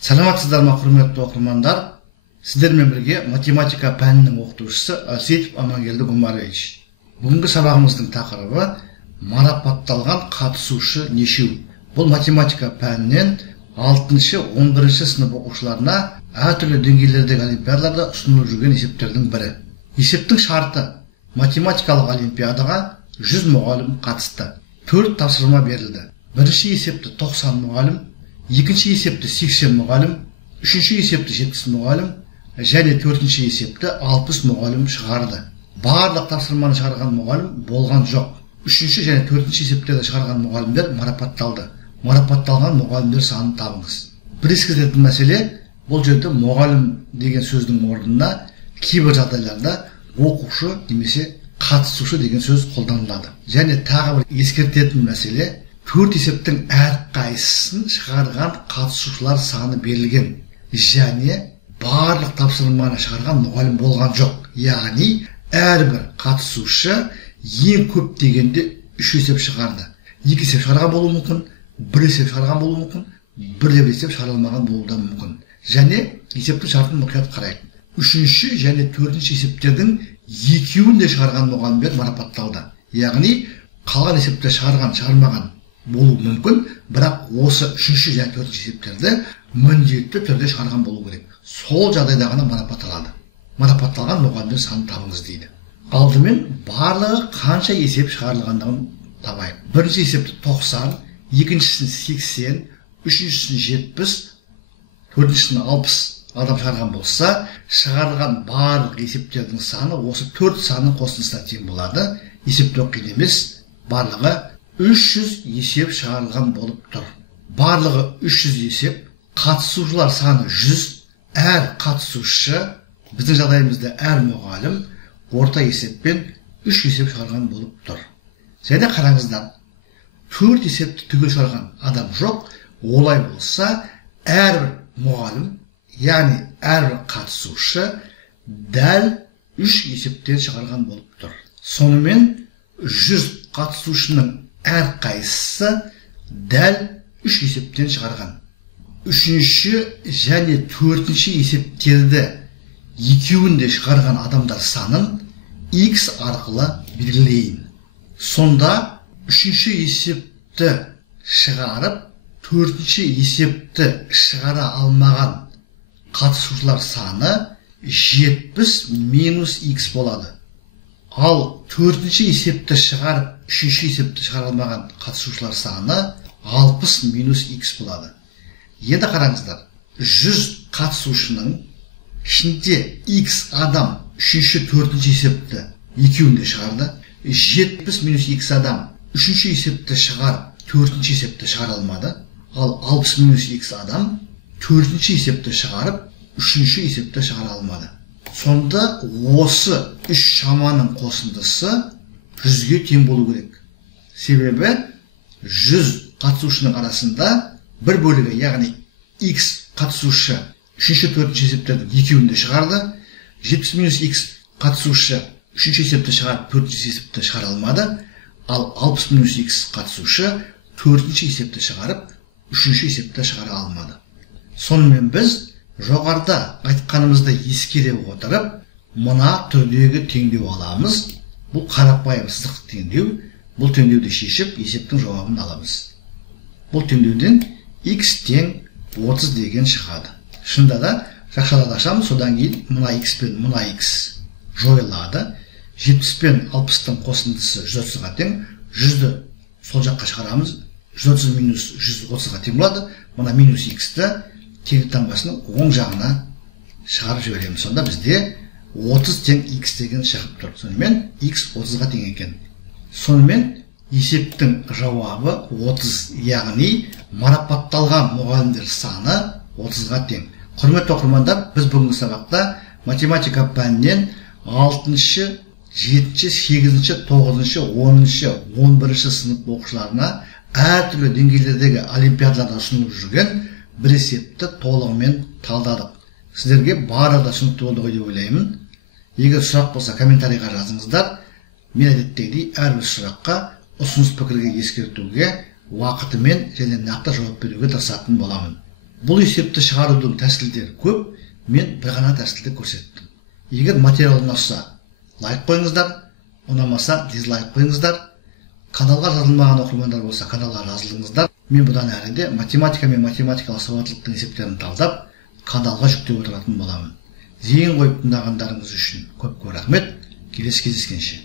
Саламатсыздар ма, құрметті оқырмандар? Сіздермен бірге математика пәнінің оқытушысы Алсейтов Амангелді Гумарович. Бүгінгі сабағымыздың тақырыбы марапатталған қатысушы нешеу. Бұл математика пәнінен 6-11 сынып оқушыларына әртүрлі деңгейлердегі олимпиадаларда ұсынылып жүрген есептердің бірі. Есептің шарты: математикалық олимпиадаға 100 мұғалім қатысты. 4 тапсырма берілді. Бірінші есепті 90 мұғалім, екінші есепті 80 мұғалім, үшінші есепті 70 мұғалім және төртінші есепті 60 мұғалім шығарды. Барлық тапсырманы шығарған мұғалім болған жоқ. Үшінші және төртінші есептерді шығарған мұғалімдер марапатталды. Марапатталған мұғалімдер санын табыңыз. Бір ескеретін мәселе, бұл жерде мұғалім деген сөздің орнына кейбір жағдайларда оқушы немесе қатысушы деген сөз қолданылады. Және тағы бір ескертетін мәселе, 4 есептің әрқайсысын шығарған қатысушылар саны берілген, және барлық тапсырманы шығарған мұғалім болған жоқ. Яғни әрбір қатысушы ең көп дегенде 3 есеп шығарды. 2 есеп шығарған болуы мүмкін, 1 есеп шығарған болуы мүмкін, 1 есеп шығарылмаған болуы да мүмкін. Және есептің шартын мұқият қарайық. 3-ші және 4-ші есептердің екеуін де шығарған мұғалімдер марапатталды. Яғни қалған есепті шығарған, шығармаған болуы мүмкін, бірақ осы 3-ші және 4-ші есептерді міндетті түрде шығарған болу керек. Сол жағдайда ғана марапатталады. Марапатталған мұғалімдер санын табыңыз дейді. Алдымен барлығы қанша есеп шығарылғандығын табайық. Бірінші есепті 90, екіншісін 80, үшіншісін 70, төртіншісін 60 адам шығарған болса, шығарылған барлық есептердің саны осы 4 санның қосындысына тең болады. Есепті қиын емес, барлығы 300 есеп шығарылған болып тұр. Барлығы 300 есеп, қатысушылар саны 100, әр қатысушы, біздің жағдайымызда әр мұғалім орта есеппен 3 есеп шығарған болып тұр. Және қараңыздар, 4 есепті түгел шығарған адам жоқ. Олай болса, әрбір мұғалім, яғни әрбір қатысушы дәл 3 есептен шығарған болып тұр. Сонымен 100 қатысушының әрқайсысы дәл 3 есептен шығарған. 3-ші және 4-ші есептерді екеуінде шығарған адамдар санын x арқылы белгілейін. Сонда 3-ші есепті шығарып, 4-ші есепті шығара алмаған қатысушылар саны 70 минус x болады. Ал 4-ші есепті шығарып, 3-ші есепті шығара алмаған қатысушылар саны 60 минус x болады. Енді қараңыздар, 100 қатысушының ішінде x адам 3-ші, 4-ші есепті екеуінде шығарды. 70 минус x адам 3-ші есепті шығарып, 4-ші есепті шығара алмады. Ал 60 минус x адам 4-ші есепті шығарып, 3-ші есепті шығара алмады. Сонда осы 3 шаманың қосындысы 100-ге тең болу керек. Себебі 100 қатысушының арасында бір бөлігі, яғни x қатысушы 3-ші, 4-ші есептердің екеуінде шығарды. 70 минус x қатысушы 3-ші есепті шығарып, 4-ші есепті шығара алмады. Ал 60 минус x қатысушы 4-ші есепті шығарып, 3-ші есепті шығара алмады. Сонымен біз жоғарыда айтқанымызды ескере отырып, мына түрдегі теңдеу аламыз. Бұл қарапайым сызықтық теңдеу. Бұл теңдеуді шешіп, есептің жауабын аламыз. Бұл теңдеуден x тең 30 деген шығады. Шында да жақшалады ашамыз, содан кейін мына x пен мына x жойылады. 70 пен 60-тың қосындысы 130-ға тең. 100-ді сол жаққа шығарамыз. 130 минус 130-ға тең болады. Мына минус x-ті теңдік таңбасының оң жағына шығарып жібереміз. Сонда бізде 30 тең x деген шығып тұр. Сонымен x 30-ға тең екен. Сонымен есептің жауабы 30, яғни марапатталған мұғалімдер саны 30-ға тең. Құрметті оқырмандар, біз бүгінгі сабақта математика пәнінен 6-шы, 7-шы, 8-шы, 9-шы, 10-шы, 11-шы сынып оқушыларына әртүрлі деңгейлердегі олимпиадаларда ұсынылып жүрген бір есепті толығымен талдадық. Сіздерге барлығы да түсінікті болды ғой деп ойлаймын. Егер сұрақ болса, комментарийға жазыңыздар. Мен әдеттегідей әрбір сұраққа ұсыныс пікірге ескертуге, уақытымен және нақты жауап беруге тырысатын боламын. Бұл есепті шығарудың тәсілдері көп, мен бір ғана тәсілді көрсеттім. Егер материал ұнаса, лайк қойыңыздар, ұнамаса дизлайк қойыңыздар. Каналға жазылмаған оқырмандар болса, каналға жазылыңыздар. Мен бұдан әрі де математика мен математикалық сауаттылықтың есептерін талдап, каналға жүктеп отыратын боламын. Зейін қойып тыңдағандарыңыз үшін көп рахмет. Келесі кездескенше.